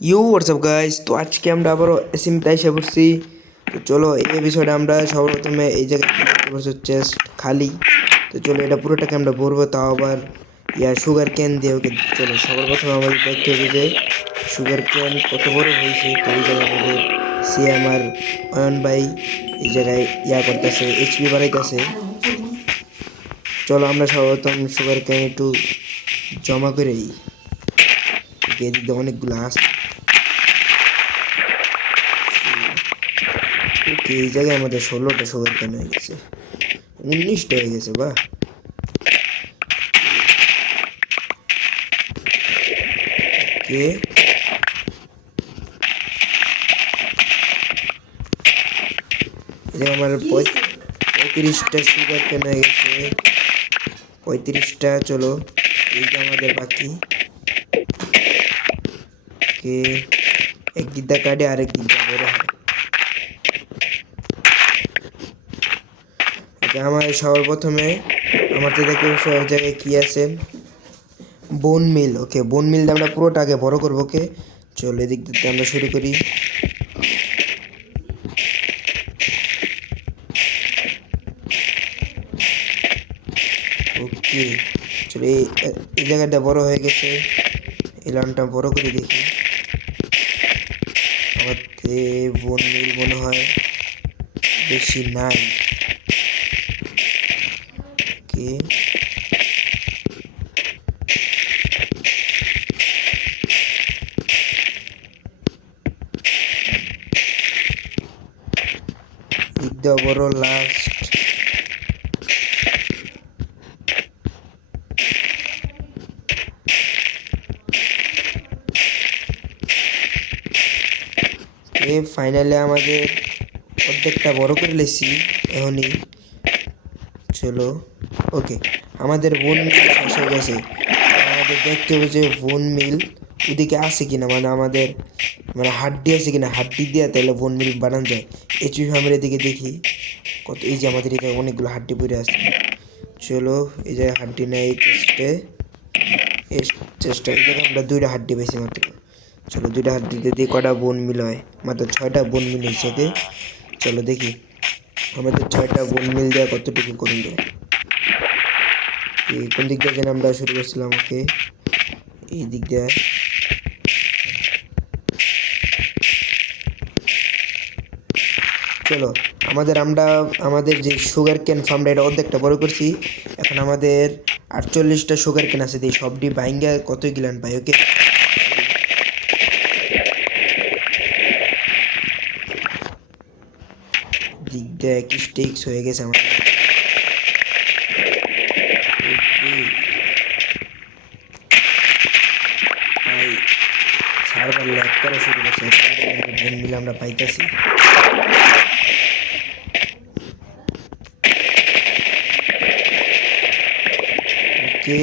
WhatsApp guys, তো আজকে আমরা আবারও এসিমিতে এসে পড়ছি। তো চলো এই এপিসোডে আমরা সর্বপ্রথমে এই জায়গায় দেখতে পাচ্ছি চেস্ট খালি। তো চলো এটা পুরোটাকে আমরা ভরবো, তাও আবার সুগার ক্যান দিয়ে। ওকে চলো সবার প্রথমে আমাদের দেখতে হবে যে সুগার ক্যান কত বড় হয়েছে। তো এই জায়গায় আমাদের সিএম আর অয়ন ভাই এই জায়গায় করতেছে, এইচপি বাড়াইতেছে। চলো আমরা সর্বপ্রথম সুগার ক্যান একটু জমা করেই। এদিক দিয়ে অনেকগুলো আসছে। এই জায়গায় আমাদের 16টা সুগার কেন হয়ে গেছে, 19টা হয়ে গেছে। বা কে আমার 35টা সুগার কেন হয়ে গেছে, 35টা। চলো এইটা আমাদের বাকি। কে এক দিকটা কাটে আরেক দিকটা বড় হয়। আমার সবার প্রথমে আমার তো দেখতে সব জায়গায় কি আছে, বোন মিল। ওকে বোন মিলটা আমরা পুরোটা আগে বড় করবো। ওকে চলো এদিক দিতে আমরা শুরু করি। ওকে চলো এই জায়গাটা বড় হয়ে গেছে, এই লাইনটা বড় করে দেখি। আমাদের বোন মিল মনে হয় বেশি নাই। ওকে দিকটা বড় লাস্ট। ফাইনালি আমাদের অর্ধেকটা বড় করে লেছি এখনই। চলো ওকে আমাদের বোন মিল শেষ হয়ে গেছে। আমাদের দেখতে হবে যে বোন মিল ওদিকে আছে কিনা, মানে আমাদের হাড্ডি আছে কিনা, হাড্ডি দিয়ে তাহলে বোন মিল বানানো যায়। এইচপি ফ্যামিলির দিকে দেখি কত, এই যে আমাদের এই জায়গায় অনেকগুলো হাড্ডি পড়ে আছে। চলো এই জায়গায় হাড্ডি নেই চেস্টে, এই চেষ্টা এই জায়গায় আমরা 2টা হাড্ডি পেয়েছি মাত্র। চলো 2টা হাড্ডিতে দিয়ে কটা বোন মিল হয়, মাত্র 6টা বোন মিল হয়েছে। চলো দেখি আমাদের 6টা বোন মিল দেওয়া কতটুকু করলো। এই কোন দিক দিয়ে যেন আমরা শুরু করছিলাম। ওকে এই দিক দিয়ে। চলো আমাদের যে সুগার ক্যান ফার্মটা এটা অর্ধেকটা বড় করছি। এখন আমাদের 48টা সুগার ক্যান আছে, দিয়ে সবটি বাইঙ্গা কত গিলান পাই। ওকে দিক দিয়ে এক স্টিক্স হয়ে গেছে আমাদের। সার্ভার ল্যাগ করা শুরু করছে, বোন মিলে আমরা পাইতেছি। ওকে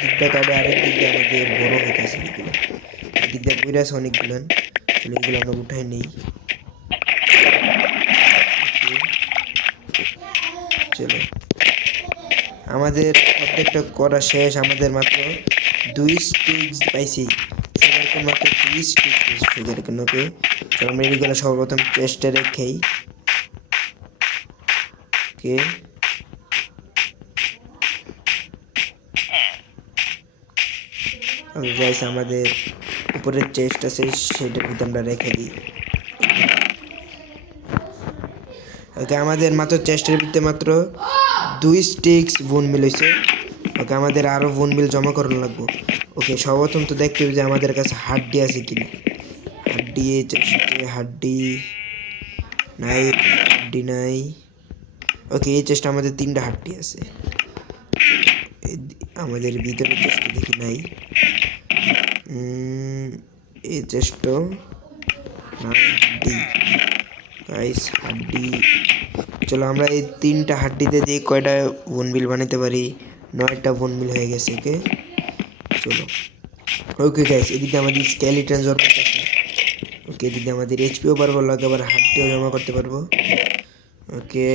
দিকটা কাটে আরেক দিক দিয়ে আমাদের বড় হইতেছে। এগুলো এদিক দিয়ে বইরা আছে অনেকগুলো। চলো এগুলো আমরা উঠাই নেই। চলো আমাদের অর্ধেকটা করা শেষ, আমাদের মাত্র 2 স্টিক্স পাইছি সুগার কেন, মাত্র 2 স্টিক্স সুগার কেন। ওকে চলো আমরা এগুলো সর্বপ্রথম চেস্টে রেখেই। ওকে গাইস আমাদের উপরের চেস্ট আছে সেটার ভিতরে আমরা রেখে দিই। ওকে আমাদের মাত্র চেস্টের ভিতরে মাত্র 2 স্টিক্স বোন মিল হয়েছে। ওকে আমাদের আরও বোন মিল জমা করানো লাগবো। ওকে সর্বপ্রথম তো দেখতে হবে যে আমাদের কাছে হাড্ডি আছে কিনা। হাড্ডি চেস্টে হাড্ডি নাই, হাড্ডি নাই। ওকে এই চেষ্টা আমাদের 3টা হাড্ডি আছে, আমাদের ভিতরে চেষ্টা দেখি নাই। এই চেষ্টা হাড্ডি গাইস হাড্ডি। চলো আমরা এই 3টা হাড্ডিতে দিয়ে কয়টা বোনবিল বানাতে পারি, 9টা বোনবিল হয়ে গেছে। ওকে চলো ওকে গাইস এদিকে আমাদের স্কেলিটন জমা করতেছে। ওকে এদিকে আমাদের এইচপিও বাড়বো, লাগে আবার হাড্ডিও জমা করতে পারবো। ওকে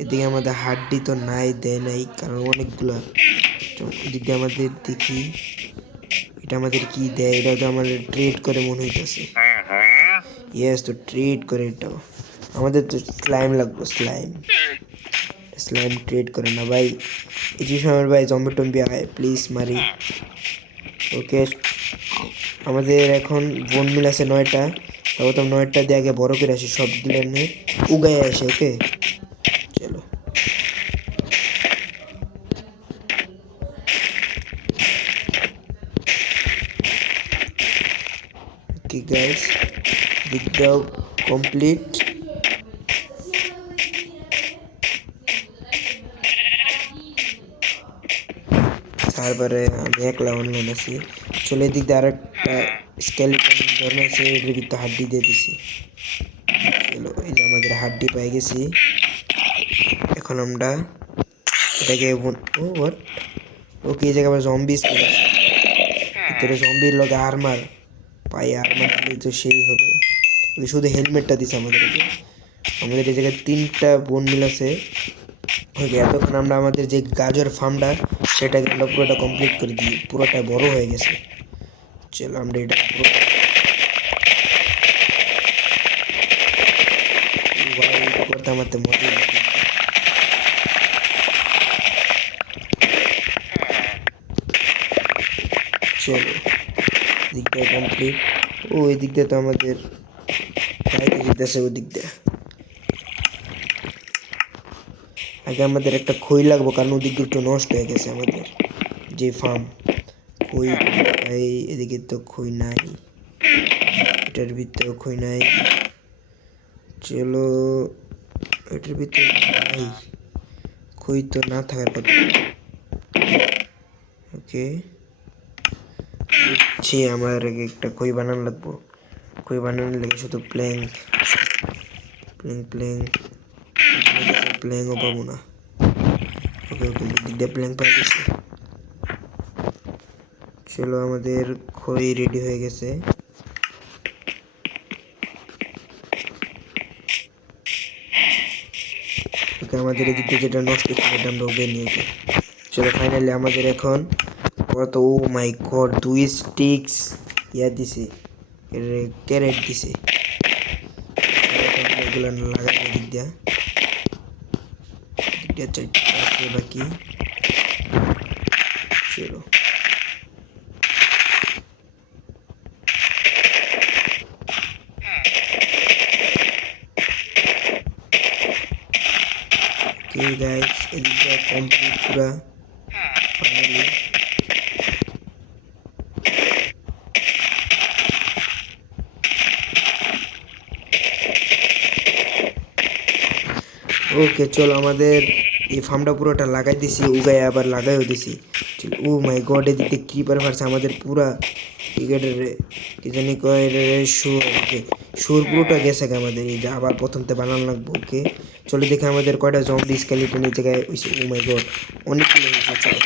এদিকে আমাদের হাড্ডি তো নাই, দেয় নাই, কারণ অনেকগুলা। এদিকে আমাদের দেখি এটা আমাদের কি দেয়, এটা তো আমাদের ট্রেড করে মনে হইতেছে। ইয়েস, তো ট্রেড করে এটাও আমাদের তো স্লাইম লাগবে, স্লাইম স্লাইম ট্রেড করে না ভাই। এই যে সময় ভাই জম্বি টম্বি আয় প্লিজ মারি। ওকে, আমাদের এখন বোন মিল আছে 9টা, তারপর তো 9টা দিয়ে আগে বড় করে আসি, সবগুলো উগায় আসে। ওকে চলো, ওকে গাইস, দিক দাও কমপ্লিট। তারপরে আমি একলা অনলাইন আছি। চলে দিক দিয়ে আরেকটা স্কেলিটন ধর্ম আছে, এটার ভিতরে হাড্ডি দিয়ে দিছি। চলো, এই যে আমাদের হাড্ডি পেয়ে গেছি। এখন আমরা এটাকে ওকে, এই জায়গায় আবার জম্বি স্কেল আছে, ভিতরে জম্বির লগে আর্মার পায়ে আর্মার দিলে তো সেই হবে। শুধু হেলমেটটা দিছে আমাদেরকে। আমাদের এই জায়গায় 3টা বোন মিল আছে। ওকে, এতক্ষণ আমরা আমাদের যে গাজর ফার্মটা সেটাকে আমরা পুরোটা কমপ্লিট করে দিই, পুরোটা বড় হয়ে গেছে। চলো আমরা এটা করতে আমার তো মজা লাগে। চলো, দিকটা কমপ্লিট। ও ওই দিক দিয়ে তো আমাদের গাড়িতে যেতেছে, ওই দিক দিয়ে আগে আমাদের একটা খই লাগবো, কারণ ওদিক দিয়ে একটু নষ্ট হয়ে গেছে আমাদের যে ফার্ম। খই এদিকে তো খই নাই, এটার ভিতরেও খই নাই। চলো, এটার ভিতরে নাই খই, তো না থাকার কথা। ওকে, বুঝছি, আমার আগে একটা খই বানানো লাগবো। খই বানানোর লাগে শুধু প্ল্যাঙ্ক প্ল্যাঙ্কও পাবো না। ওকে ওকে, দিক দিয়ে প্ল্যাঙ্ক পাই গেছে। চলো, আমাদের খই রেডি হয়ে গেছে। ওকে, আমাদের এদিকে যেটা নষ্ট ছিল এটা আমরা ওকে নিয়ে যাই। চলো, ফাইনালি আমাদের এখন কত, ও মাই গড, 2 স্টিক্স ইয়া দিছে, ক্যারেট দিছে। এগুলো লাগানো দিক দিয়া, চারটে আছে বাকি। চলো, ওকে গাইস, এদিকটা কমপ্লিট পুরা ফাইনালি। ওকে চলো, আমাদের এই ফার্মটা পুরোটা লাগাই দিছি, উগায় আবার লাগাইও দিছি। চলো, ও মাই গড, এদিকে ক্রিপার ফারছে আমাদের পুরা ক্রিকেটের কি জানি কয় সুর। ওকে, সুর পুরোটা গেছে আমাদের, এই যে আবার প্রথমতে বানানো লাগবো। ওকে চলো, দেখে আমাদের কয়টা জম্বি স্কেলিটন এই জায়গায় হয়েছে। ও মাই গড, অনেকগুলো হয়েছে। চলো,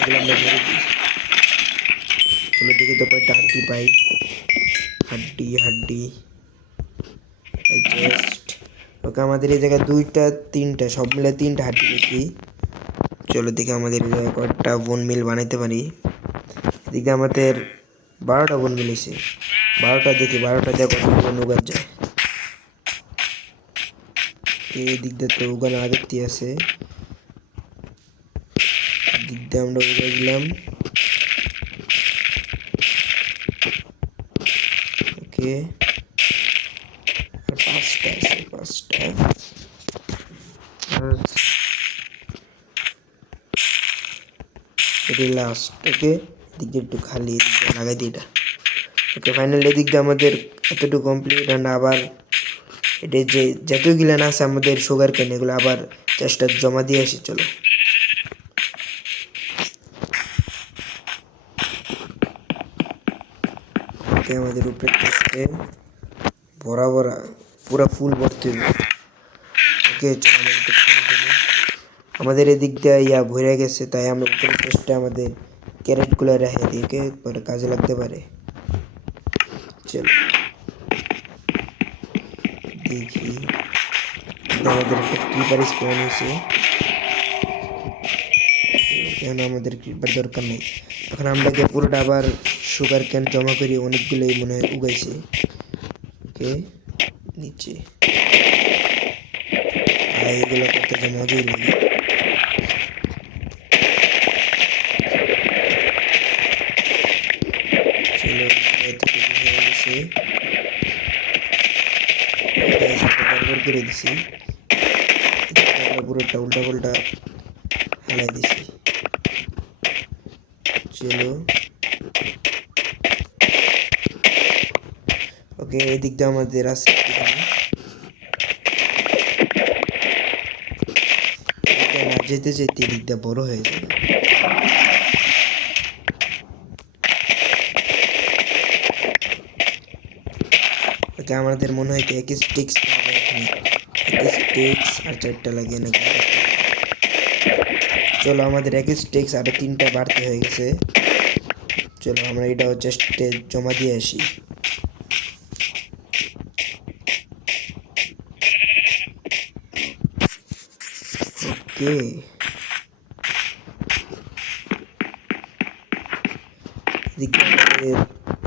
এগুলো আমরা মেরে দিই। চলো, দেখি তো কয়টা হাড্ডি পাই। হাড্ডি হাড্ডি জাস্ট। ওকে, আমাদের এই জায়গায় 2টা 3টা সব মিলে 3টা হাড্ডি দেখি। চলো, দেখি আমাদের এই জায়গায় কয়েকটা বোন মিল বানাইতে পারি। এদিকে আমাদের 12টা বোন মিল হয়েছে। 12টা দেখি, 12টা দিয়ে কতগুলো উগান যায়। এই দিক দিয়ে তো উগান আগের দিয়ে আছে, দিক দিয়ে আমরা উগাই দিলাম। ওকে, আর 5টা আছে, 5টা। এটি লাস্ট। ওকে, দিক দিয়ে একটু খালি, এদিক দিয়ে লাগাই দিই এটা। ওকে, ফাইনালি এদিক দিয়ে আমাদের এতটুকু কমপ্লিট। অ্যান্ড আবার এটা যে যতগুলো না আছে আমাদের সুগার কেন, এগুলো আবার চেষ্টা জমা দিয়ে আসি। চলো, ওকে, আমাদের উপরে টেস্টে ভরা ভরা পুরা ফুল ভর্তি হবে। ওকে চলো, আমাদের এদিক দিয়ে ইয়া ভরে গেছে, তাই আমরা উপরে টেস্টে আমাদের ক্যারেটগুলো রেখে দিই, ওকে, পরে কাজে লাগতে পারে। চলো দেখি, আমাদের একটা ক্রিপার স্পন হয়েছে, এখন আমাদের ক্রিপার দরকার নেই। এখন আমরা যে পুরোটা আবার সুগার ক্যান জমা করি, অনেকগুলোই মনে হয় উগাইছে। ওকে, নিচে এগুলো করতে যে মজাই লাগে। চলো এতটুকু হয়ে গেছে, গড়বড় করে দিছি, পুরোটা উল্টা পাল্টা হালাই দিছি। চলো ওকে, এদিক দিয়ে আমাদের আছে না যেতে যেতে এদিক দিয়ে বড় হয়ে যাবে। ওকে, আমাদের মনে হয় এক স্টিক্স আর 4টা লাগে নাকি। চলো আমাদের এক স্টিক্স আর 3টা বাড়তে হয়ে গেছে। চলো আমরা এটাও চেস্টে জমা দিয়ে আসি। ওকে,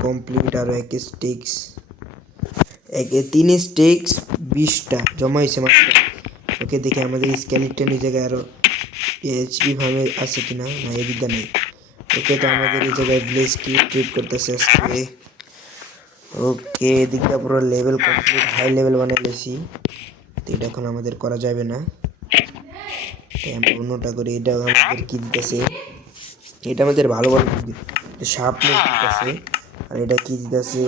কমপ্লিট আরো এক স্টিক্স, 3 স্টিক্স 20টা জমা হয়েছে মাত্র। ওকে, দেখি আমাদের স্কেলিটন এই জায়গায় আরো এইচপি ভাবে আছে কিনা, না এদিকে নেই। ওকে, তো আমাদের এই জায়গায় ভিলেজ কি ট্রিট করতেছে আজকে। ওকে, এদিকটা পুরো লেভেল কমপ্লিট, হাই লেভেল বানিয়ে লেছি। তো এটা এখন আমাদের করা যাবে না, তাই আমরা অন্যটা করি। এটা আমাদের কি দিতেছে, এটা আমাদের ভালো ভালো সাপ দিতেছে, আর এটা কি দিতেছে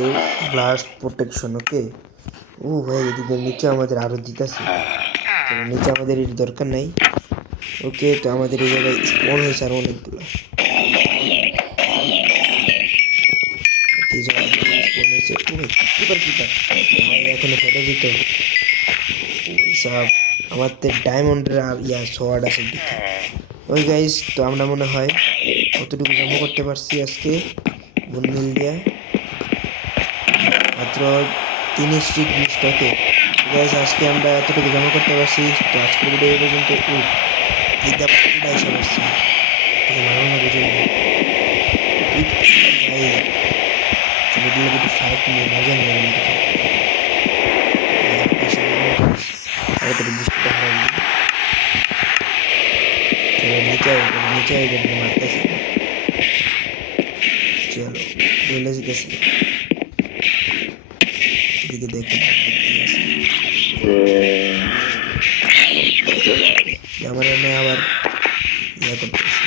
ব্লাস্ট প্রোটেকশন। ওকে, ও ভাই এদিকে নিচে আমাদের আরো দিতেছে, নিচে আমাদের এর দরকার নাই। ওকে, তো আমাদের এই জায়গায় স্পন হয়েছে আর অনেকগুলো এখনো ফেটে দিত সব। আমার তো ডায়মন্ডের আর সোয়ার্ড আছে দিকে। ওই গাইস, তো আমরা মনে হয় কতটুকু জমা করতে পারছি আজকে বন্ডিল দিয়ে, মাত্র 3 স্টিক 20টাকে। গাইস, আজকে আমরা এতটুকু জমা করতে পারছি। তো আজকের ভিডিও এই পর্যন্ত। এসে পারছি মানো না, বুঝুন ভাই, ফাইট নিয়ে মজা নিয়ে নিচে মারতেছে। চলো চলে যেতেছি, এদিকে দেখি আমার এনে আবার ইয়ে করতেছে।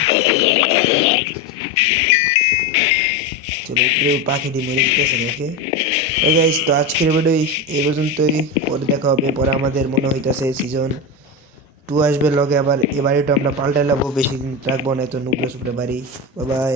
চলো উপরে পাখিটি মেরে দিতেছে নাকি। ওই গাইস, তো আজকের ভিডিও এই পর্যন্তই। পরে দেখা হবে, পরে আমাদের মনে হইতেছে সিজন 2 আসবে লগে। আবার এ বাড়িটা আমরা পাল্টাই লাবো, বেশি দিন রাখবো না, তো নুবরে সুবরে বাড়ি। Bye bye.